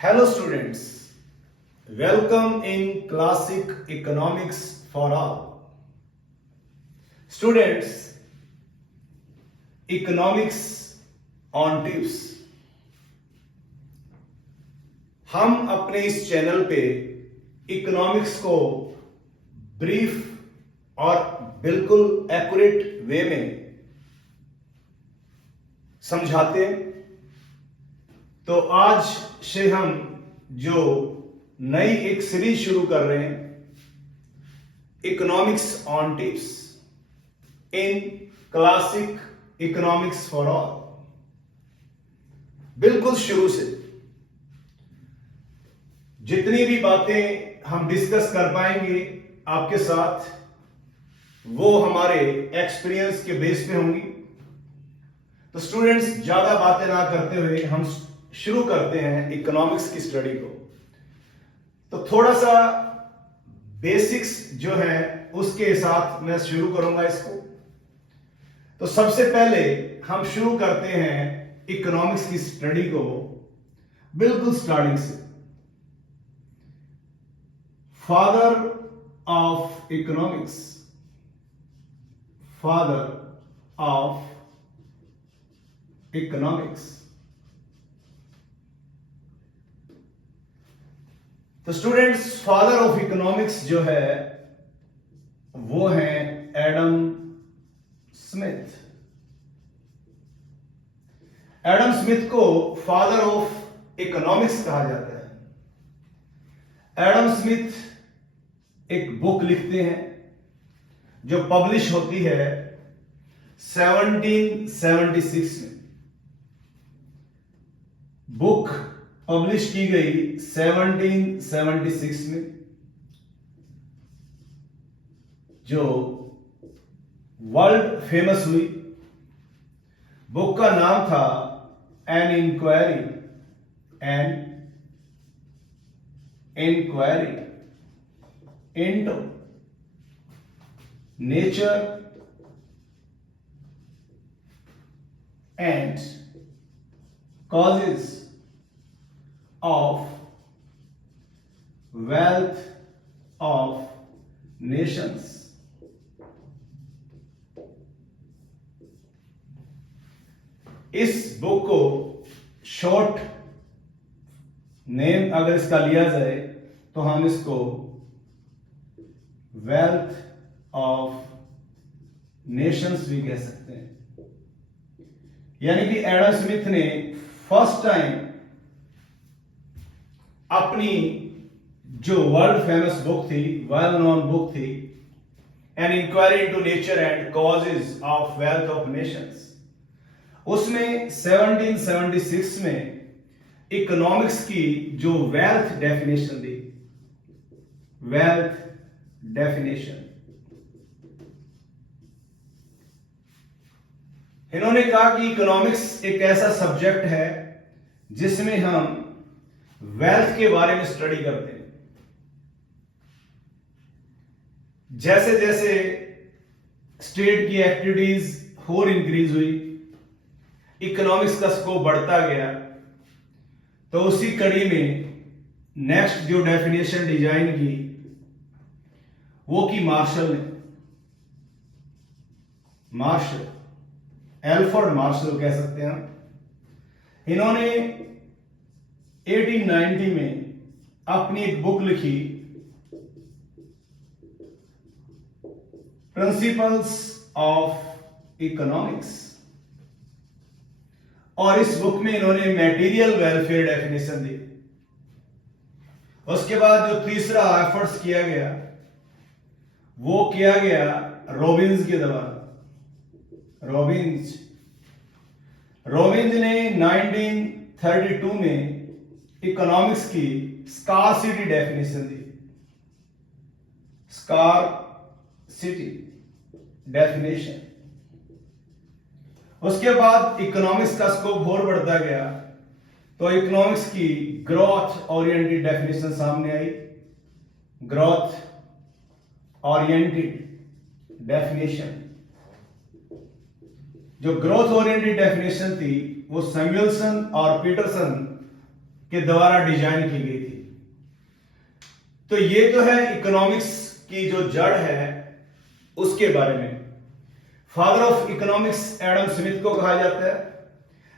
Hello students, welcome in Classic Economics for All. Students, Economics on Tips. हम अपने इस channel पे economics को ब्रीफ और बिल्कुल एक्यूरेट वे में समझाते हैं। तो आज से हम जो नई एक सीरीज शुरू कर रहे हैं, economics on tips in classic economics for all. बिल्कुल शुरू से जितनी भी बातें हम डिस्कस कर पाएंगे आपके साथ, वो हमारे एक्सपीरियंस के बेस पे होंगी। तो स्टूडेंट्स, ज्यादा बातें ना करते हुए हम शुरू करते हैं इकोनॉमिक्स की स्टडी को। तो थोड़ा सा बेसिक्स जो है उसके साथ मैं शुरू करूंगा इसको। तो सबसे पहले हम शुरू करते हैं इकोनॉमिक्स की स्टडी को बिल्कुल स्टार्टिंग से। Father of economics, father of economics. तो स्टूडेंट्स, फादर ऑफ इकोनॉमिक्स जो है वो है एडम स्मिथ। एडम स्मिथ को फादर ऑफ इकोनॉमिक्स कहा जाता है। एडम स्मिथ एक बुक लिखते हैं जो पब्लिश होती है 1776 में। बुक पब्लिश की गई 1776 में, जो वर्ल्ड फेमस हुई। बुक का नाम था an inquiry, an inquiry into nature and causes of wealth of nations। इस बुक को शॉर्ट नेम अगर इसका लिया जाए तो हम इसको वेल्थ ऑफ नेशंस भी कह सकते हैं। यानी कि एडम स्मिथ ने फर्स्ट टाइम अपनी जो वर्ल्ड फेमस बुक थी, वेल नोन बुक थी, an inquiry into nature and causes of wealth of nations, उसमें 1776 में इकोनॉमिक्स की जो वेल्थ डेफिनेशन दी, वेल्थ डेफिनेशन, इन्होंने कहा कि इकोनॉमिक्स एक ऐसा सब्जेक्ट है जिसमें हम वेल्थ के बारे में स्टडी करते हैं। जैसे जैसे स्टेट की एक्टिविटीज और इंक्रीज हुई, इकोनॉमिक्स का स्कोप बढ़ता गया। तो उसी कड़ी में नेक्स्ट जो डेफिनेशन डिजाइन की वो की मार्शल ने। मार्शल, एल्फ्रेड मार्शल कह सकते हैं। इन्होंने 1890 में अपनी एक बुक लिखी, प्रिंसिपल्स ऑफ इकोनॉमिक्स, और इस बुक में इन्होंने मैटेरियल वेलफेयर डेफिनेशन दी। उसके बाद जो तीसरा एफर्ट्स किया गया वो किया गया रॉबिन्स के द्वारा। रॉबिन्स ने 1932 में इकोनॉमिक्स की स्कार्सिटी डेफिनेशन दी। Scarcity definition. उसके बाद इकोनॉमिक्स का स्कोप और बढ़ता गया, तो इकोनॉमिक्स की ग्रोथ ओरिएंटेड डेफिनेशन सामने आई। ग्रोथ ओरिएंटेड डेफिनेशन, जो ग्रोथ ओरिएंटेड डेफिनेशन थी वो सैमुएल्सन और पीटरसन के द्वारा डिजाइन की गई थी। तो ये तो है इकोनॉमिक्स की जो जड़ है उसके बारे में। Father of economics Adam Smith को कहा जाता है।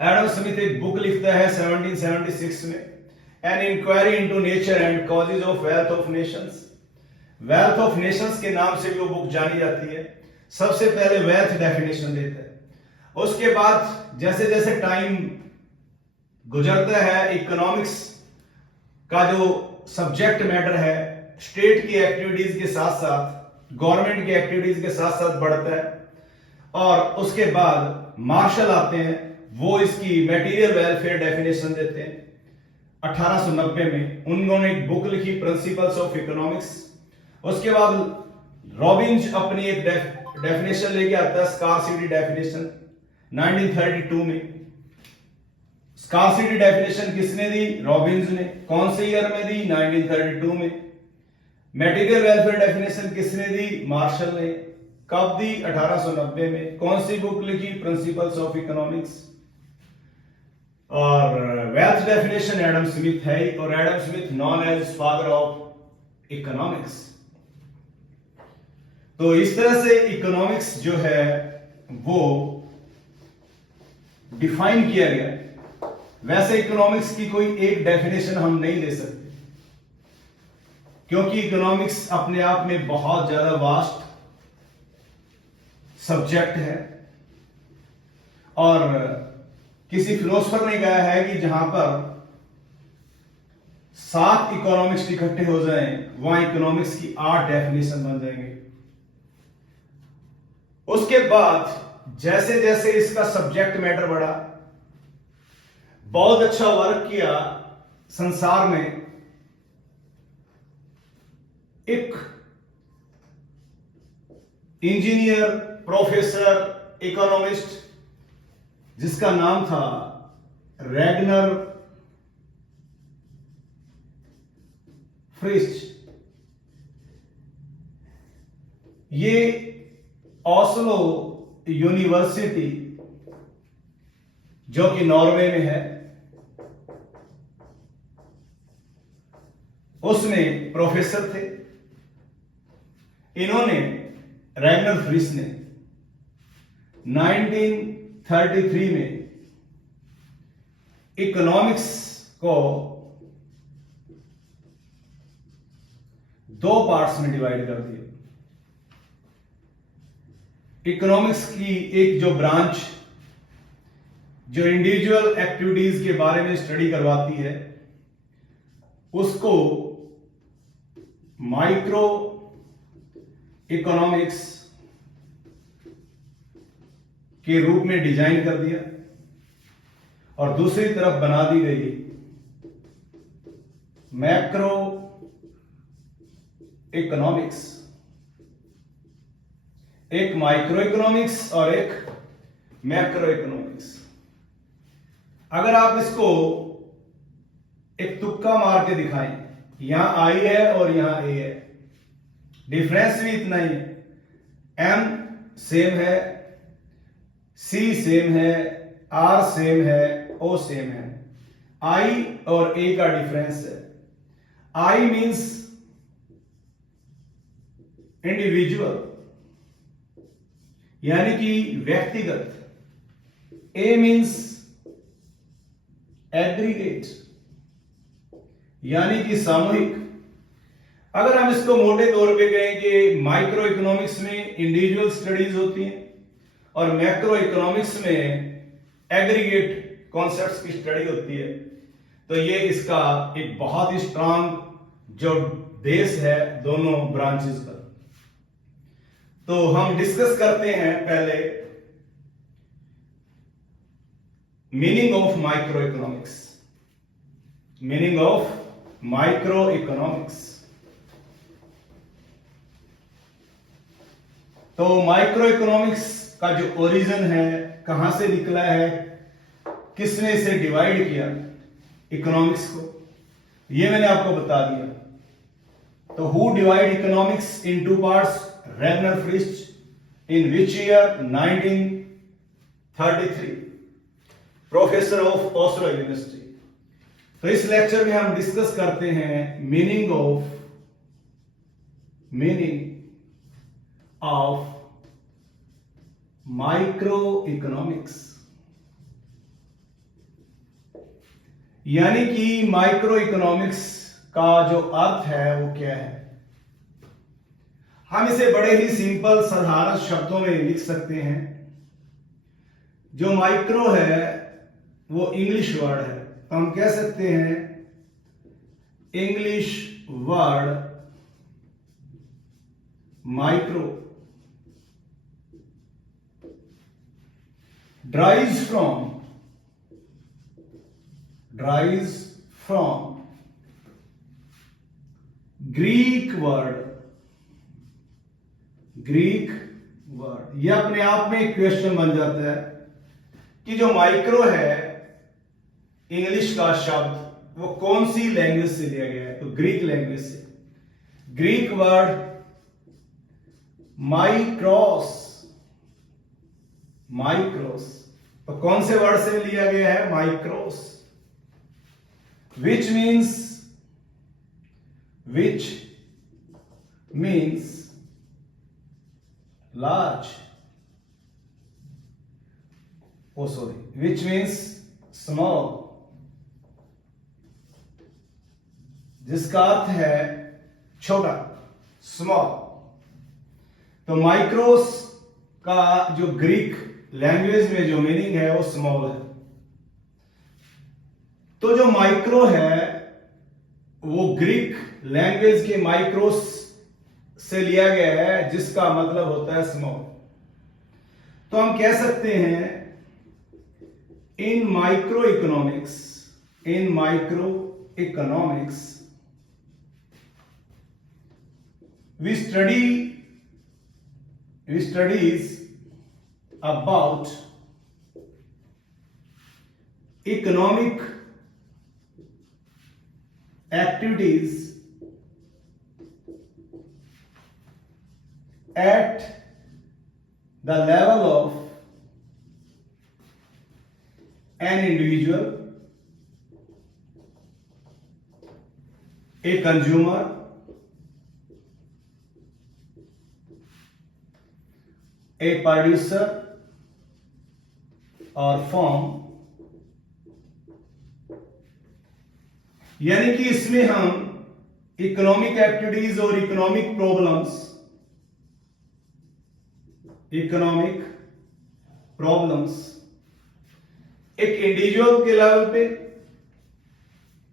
एडम स्मिथ एक बुक लिखता है 1776 में, an inquiry into nature and causes of wealth of nations. Wealth of nations के नाम से भी वो बुक जानी जाती है। सबसे पहले वेल्थ डेफिनेशन देता है। उसके बाद जैसे जैसे टाइम गुजरता है, इकोनॉमिक्स का जो सब्जेक्ट मैटर है स्टेट की एक्टिविटीज के साथ साथ, गवर्नमेंट की एक्टिविटीज के साथ साथ बढ़ता है। और उसके बाद मार्शल आते हैं, वो इसकी मटेरियल वेलफेयर डेफिनेशन देते हैं 1890 में। उन्होंने एक बुक लिखी प्रिंसिपल्स ऑफ इकोनॉमिक्स। उसके बाद रॉबिन्स अपनी एक डेफिनेशन लेके आता है, स्कार्सिटी डेफिनेशन 1932 में। स्कार्सिटी डेफिनेशन किसने दी? रॉबिन्स ने। कौन से ईयर में दी? 1932 में। मटेरियल वेलफेयर डेफिनेशन किसने दी? मार्शल ने। कब दी? 1890 में। कौन सी बुक लिखी? Principles of economics. और वेल्थ डेफिनेशन एडम स्मिथ है, और Adam Smith known as father of economics. तो इस तरह से इकोनॉमिक्स जो है वो डिफाइन किया गया। वैसे इकोनॉमिक्स की कोई एक डेफिनेशन हम नहीं दे सकते, क्योंकि इकोनॉमिक्स अपने आप में बहुत ज्यादा वास्ट सब्जेक्ट है। और किसी फिलोसफर ने कहा है कि जहां पर 7 इकोनॉमिक्स इकट्ठे हो जाएं, वहां इकोनॉमिक्स की 8 डेफिनेशन बन जाएंगे। उसके बाद जैसे जैसे इसका सब्जेक्ट मैटर बढ़ा, बहुत अच्छा वर्क किया संसार में एक इंजीनियर, प्रोफेसर, इकोनॉमिस्ट जिसका नाम था रैगनर फ्रिस्ट। ये ऑस्लो यूनिवर्सिटी जो कि नॉर्वे में है, उसमें प्रोफेसर थे। इन्होंने, रैगनर फ्रिस ने 1933 में इकोनॉमिक्स को 2 पार्ट्स में डिवाइड कर दिया। इकोनॉमिक्स की एक जो ब्रांच जो इंडिविजुअल एक्टिविटीज के बारे में स्टडी करवाती है, उसको माइक्रो इकोनॉमिक्स के रूप में डिजाइन कर दिया, और दूसरी तरफ बना दी गई मैक्रो इकोनॉमिक्स। एक माइक्रो इकोनॉमिक्स और एक मैक्रो इकोनॉमिक्स। अगर आप इसको एक तुक्का मार के दिखाएं, यहां आई है और यहां ए है, डिफरेंस भी इतना ही है। एम सेम है, सी सेम है, आर सेम है, ओ सेम है। आई और ए का डिफरेंस है। आई मींस इंडिविजुअल, यानी कि व्यक्तिगत। ए मींस एग्रीगेट, यानी कि सामूहिक। अगर हम इसको मोटे तौर पे कहें कि माइक्रो इकोनॉमिक्स में इंडिविजुअल स्टडीज होती हैं और मैक्रो इकोनॉमिक्स में एग्रीगेट कॉन्सेप्ट्स की स्टडी होती है, तो ये इसका एक बहुत ही स्ट्रांग जो बेस है दोनों ब्रांचेस का। तो हम डिस्कस करते हैं पहले meaning of micro economics. Meaning of micro economics. तो माइक्रो इकोनॉमिक्स का जो ओरिजिन है, कहां से निकला है, किसने इसे डिवाइड किया इकोनॉमिक्स को, ये मैंने आपको बता दिया। तो who divide economics in 2 parts? Ragnar Frisch. In which year? 1933। Professor of Oslo university. तो इस लेक्चर में हम डिस्कस करते हैं मीनिंग ऑफ माइक्रो इकोनॉमिक्स, यानी कि माइक्रो इकोनॉमिक्स का जो अर्थ है वो क्या है। हम इसे बड़े ही सिंपल साधारण शब्दों में लिख सकते हैं। जो माइक्रो है वो इंग्लिश वर्ड है, तो हम कह सकते हैं English word micro derives from Greek word. यह अपने आप में एक क्वेश्चन बन जाता है कि जो माइक्रो है इंग्लिश का शब्द वो कौन सी लैंग्वेज से लिया गया है, तो ग्रीक लैंग्वेज से। ग्रीक वर्ड माइक्रोस, तो कौन से वर्ड से लिया गया है, माइक्रोस, which means large, which means small, जिसका अर्थ है छोटा, स्मॉल। तो माइक्रोस का जो ग्रीक लैंग्वेज में जो मीनिंग है वो स्मॉल है। तो जो माइक्रो है वो ग्रीक लैंग्वेज के माइक्रोस से लिया गया है, जिसका मतलब होता है स्मॉल। तो हम कह सकते हैं in microeconomics we studies about economic activities at the level of an individual, a consumer, a producer और फॉर्म। यानी कि इसमें हम इकोनॉमिक एक्टिविटीज और इकोनॉमिक प्रॉब्लम्स एक इंडिविजुअल के लेवल पे,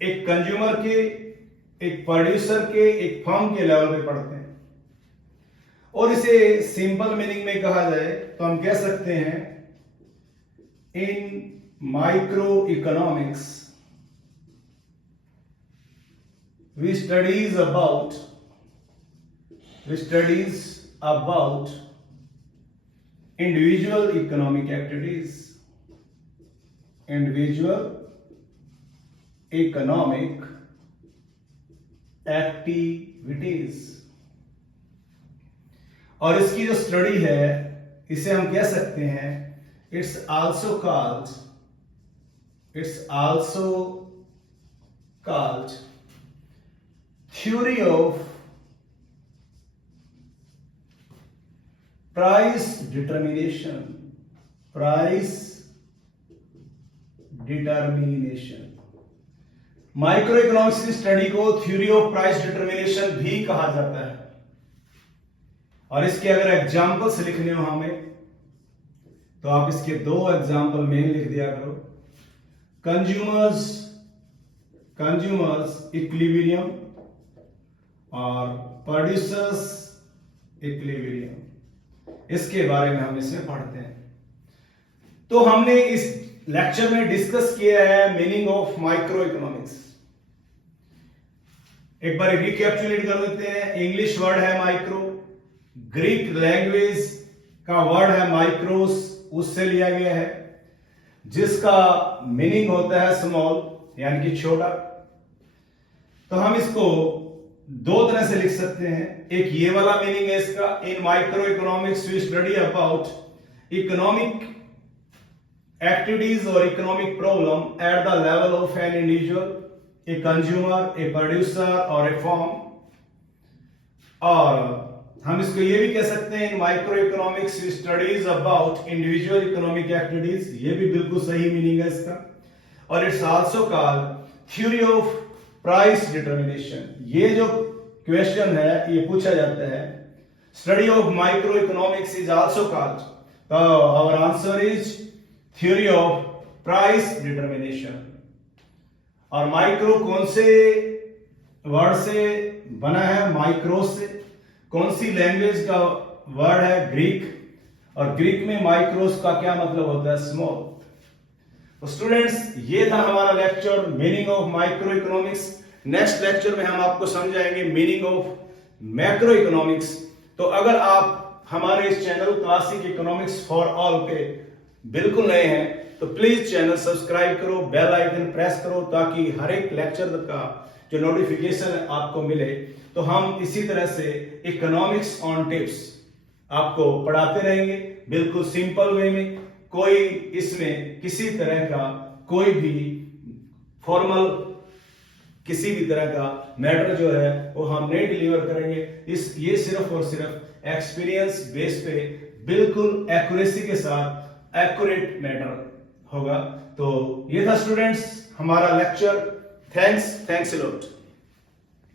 एक कंज्यूमर के, एक प्रोड्यूसर के, एक फर्म के लेवल पे पढ़ते हैं। और इसे सिंपल मीनिंग में कहा जाए तो हम कह सकते हैं in microeconomics we studies about individual economic activities, और इसकी जो स्टडी है इसे हम कह सकते हैं it's also called theory of price determination. Micro economics की स्टडी को थ्योरी ऑफ प्राइस डिटर्मिनेशन भी कहा जाता है। और इसके अगर एग्जाम्पल्स लिखने हो हमें तो आप इसके 2 एग्जाम्पल मेन लिख दिया करो। कंज्यूमर्स इक्विलिब्रियम और प्रोड्यूसर्स इक्विलिब्रियम, इसके बारे में हम इसमें पढ़ते हैं। तो हमने इस लेक्चर में डिस्कस किया है मीनिंग ऑफ माइक्रो इकोनॉमिक्स। एक बार रिकैप्चुलेट कर देते हैं। इंग्लिश वर्ड है माइक्रो, ग्रीक लैंग्वेज का वर्ड है माइक्रोस, उससे लिया गया है, जिसका मीनिंग होता है स्मॉल यानी कि छोटा। तो हम इसको 2 तरह से लिख सकते हैं। एक ये वाला मीनिंग है इसका, in microeconomics we study about economic activities और economic problem at the level of an individual a consumer, a producer और ए फॉर्म। और हम इसको ये भी कह सकते हैं, microeconomics studies about individual economic activities, ये भी बिल्कुल सही मीनिंग है इसका। और it's also called theory of price determination. ये जो क्वेश्चन है ये पूछा जाता है, study of microeconomics is also called, तो our answer is theory of price determination. और माइक्रो कौन से वर्ड से बना है? माइक्रो से। कौन सी लैंग्वेज का वर्ड है? ग्रीक। और ग्रीक में माइक्रोस का क्या मतलब होता है? स्मॉल। तो स्टूडेंट्स, ये था हमारा lecture meaning of micro economics. Next lecture में हम आपको समझाएंगे मीनिंग ऑफ मैक्रो इकोनॉमिक्स। तो अगर आप हमारे इस channel classic economics for all पे बिल्कुल नए हैं तो प्लीज चैनल सब्सक्राइब करो, बेल आइकन प्रेस करो, ताकि हर एक लेक्चर का जो नोटिफिकेशन आपको मिले। तो हम इसी तरह से इकोनॉमिक्स ऑन टिप्स आपको पढ़ाते रहेंगे, बिल्कुल सिंपल वे में। कोई इसमें किसी तरह का कोई भी फॉर्मल किसी भी तरह का मैटर जो है वो हम नहीं डिलीवर करेंगे। ये सिर्फ और सिर्फ एक्सपीरियंस बेस पे बिल्कुल एक्यूरेसी के साथ एक्यूरेट मैटर होगा। तो ये था स्टूडेंट्स हमारा लेक्चर। Thanks a lot.